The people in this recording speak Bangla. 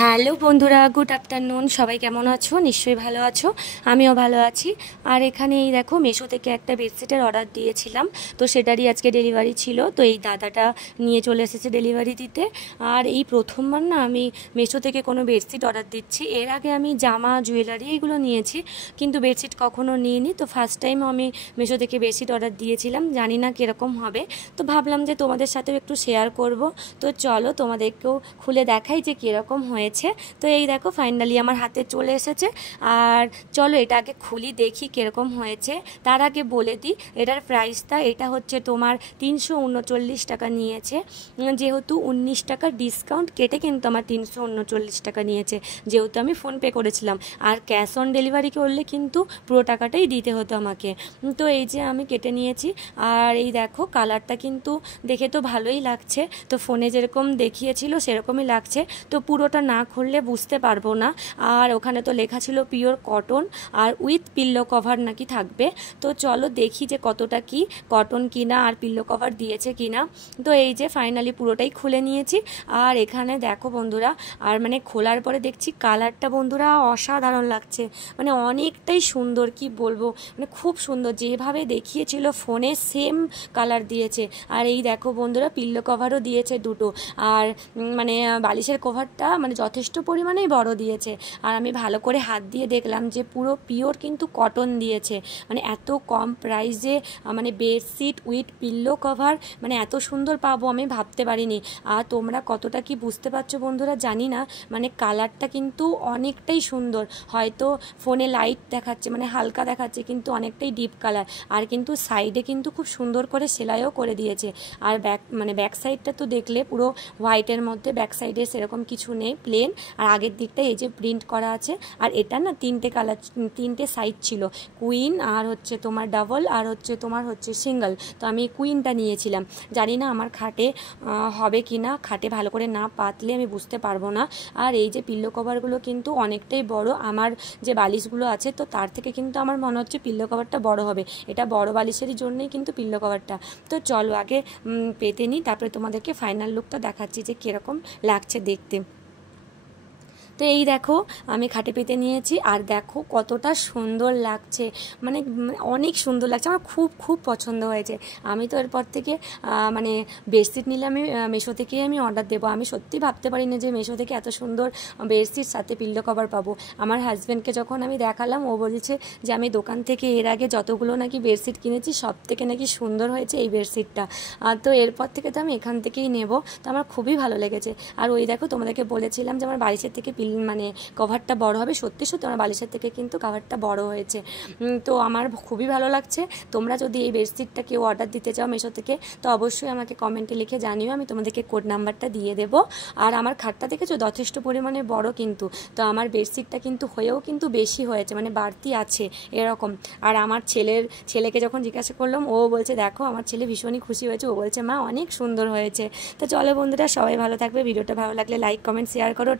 হ্যালো বন্ধুরা, গুড আফটারনুন। সবাই কেমন আছো? নিশ্চয়ই ভালো আছো, আমিও ভালো আছি। আর এখানে এই দেখো, মেশো থেকে একটা বেডশিটের অর্ডার দিয়েছিলাম, তো সেটারই আজকে ডেলিভারি ছিল। তো এই দাদাটা নিয়ে চলে এসেছে ডেলিভারি দিতে। আর এই প্রথমবার না আমি মেশো থেকে কোনো বেডশিট অর্ডার দিচ্ছি। এর আগে আমি জামা, জুয়েলারি এগুলো নিয়েছি, কিন্তু বেডশিট কখনো নিইনি। তো ফার্স্ট টাইম আমি মেশো থেকে বেডশিট অর্ডার দিয়েছিলাম, জানি না কীরকম হবে। তো ভাবলাম যে তোমাদের সাথেও একটু শেয়ার করব। তো চলো তোমাদেরকেও খুলে দেখাই যে কীরকম হয়েছে। তো এই দেখো, ফাইনালি আমার হাতে চলে এসেছে। আর চলো এটা আগে খুলি, দেখি কীরকম হয়েছে। তার আগে বলে দিই এটার প্রাইসটা। এটা হচ্ছে তোমার 339 টাকা নিয়েছে, যেহেতু 19 টাকার ডিসকাউন্ট কেটে কিন্তু আমার 339 টাকা নিয়েছে, যেহেতু আমি ফোনপে করেছিলাম। আর ক্যাশ অন ডেলিভারি করলে কিন্তু পুরো টাকাটাই দিতে হতো আমাকে। তো এই যে আমি কেটে নিয়েছি। আর এই দেখো, কালারটা কিন্তু দেখে তো ভালোই লাগছে, তো ফোনে যেরকম দেখিয়েছিল সেরকমই লাগছে। তো পুরোটা না খুললে বুঝতে পারবো না। আর ওখানে তো লেখা ছিল পিওর কটন আর উইথ পিল্লো কভার নাকি থাকবে। তো চলো দেখি যে কতটা কি কটন কিনা আর পিল্লো কভার দিয়েছে কিনা। তো এই যে ফাইনালি পুরোটাই খুলে নিয়েছি। আর এখানে দেখো বন্ধুরা, আর মানে খোলার পরে দেখছি কালারটা বন্ধুরা অসাধারণ লাগছে, মানে অনেকটাই সুন্দর, কি বলবো, মানে খুব সুন্দর। যেভাবে দেখিয়েছিল ফোনে সেম কালার দিয়েছে। আর এই দেখো বন্ধুরা, পিল্লো কভারও দিয়েছে দুটো। আর মানে বালিশের কভারটা মানে যথেষ্ট পরিমাণেই বড় দিয়েছে। আর আমি ভালো করে হাত দিয়ে দেখলাম যে পুরো পিওর কিন্তু কটন দিয়েছে। মানে এত কম প্রাইসে মানে বেডশিট উইথ পিল্লো কভার মানে এত সুন্দর পাবো আমি ভাবতে পারিনি। আর তোমরা কতটা কি বুঝতে পারছো বন্ধুরা জানি না, মানে কালারটা কিন্তু অনেকটাই সুন্দর। হয়তো ফোনে লাইট দেখাচ্ছে, মানে হালকা দেখাচ্ছে, কিন্তু অনেকটাই ডিপ কালার। আর কিন্তু সাইডে কিন্তু খুব সুন্দর করে সেলাইও করে দিয়েছে। আর ব্যাক সাইডটা তো দেখলে পুরো হোয়াইটের মধ্যে, ব্যাক সাইডে সেরকম কিছু নেই, প্লেন। আর আগের দিকটা এই যে প্রিন্ট করা আছে। আর এটা না তিনটে সাইজ ছিল, কুইন আর হচ্ছে তোমার ডাবল আর হচ্ছে তোমার হচ্ছে সিঙ্গেল। তো আমি কুইনটা নিয়েছিলাম। জানি না আমার খাটে হবে কি না, খাটে ভালো করে না পাতলে আমি বুঝতে পারবো না। আর এই যে পিল্লো কভারগুলো কিন্তু অনেকটাই বড়, আমার যে বালিশগুলো আছে তো তার থেকে কিন্তু আমার মনে হচ্ছে পিল্লো কভারটা বড় হবে। এটা বড় বালিশেরই জন্যই কিন্তু পিল্লো কভারটা। তো চলো আগে পেতে নিই, তারপরে তোমাদেরকে ফাইনাল লুকটা দেখাচ্ছি যে কীরকম লাগছে দেখতে। তো এই দেখো, আমি খাটে পেতে নিয়েছি। আর দেখো কতটা সুন্দর লাগছে, মানে অনেক সুন্দর লাগছে, আমার খুব খুব পছন্দ হয়েছে। আমি তো এরপর থেকে মানে বেডশিট নিলে আমি মেশো থেকেই আমি অর্ডার দেবো। আমি সত্যি ভাবতে পারি না যে মেশো থেকে এত সুন্দর বেডশিট সাথে পিল্লো কভার পাবো। আমার হাজব্যান্ডকে যখন আমি দেখালাম, ও বলছে যে আমি দোকান থেকে এর আগে যতগুলো নাকি বেডশিট কিনেছি সব থেকে নাকি সুন্দর হয়েছে এই বেডশিটটা। তো এরপর থেকে তো আমি এখান থেকেই নেব। তো আমার খুবই ভালো লেগেছে। আর ওই দেখো, তোমাদেরকে বলেছিলাম যে আমার বালিশের থেকে মানে কভারটা বড় হবে, সত্যি সত্যি আমার বালিশের থেকে কিন্তু কভারটা বড় হয়েছে। তো আমার খুবই ভালো লাগছে। তোমরা যদি এই বেডশিটটা কেউ অর্ডার দিতে চাও মেশো থেকে, তো অবশ্যই আমাকে কমেন্টে লিখে জানিও, আমি তোমাদেরকে কোড নাম্বারটা দিয়ে দেবো। আর আমার খাটটা দেখেছো যথেষ্ট পরিমাণে বড় কিন্তু। তো আমার বেডশিটটা কিন্তু হয়েও কিন্তু বেশি হয়েছে, মানে বাড়তি আছে এরকম। আর আমার ছেলেকে যখন জিজ্ঞাসা করলাম, ও বলছে দেখো, আমার ছেলে ভীষণই খুশি হয়েছে, ও বলছে মা অনেক সুন্দর হয়েছে। তো চলো বন্ধুরা, সবাই ভালো থাকবে। ভিডিওটা ভালো লাগলে লাইক, কমেন্ট, শেয়ার করো।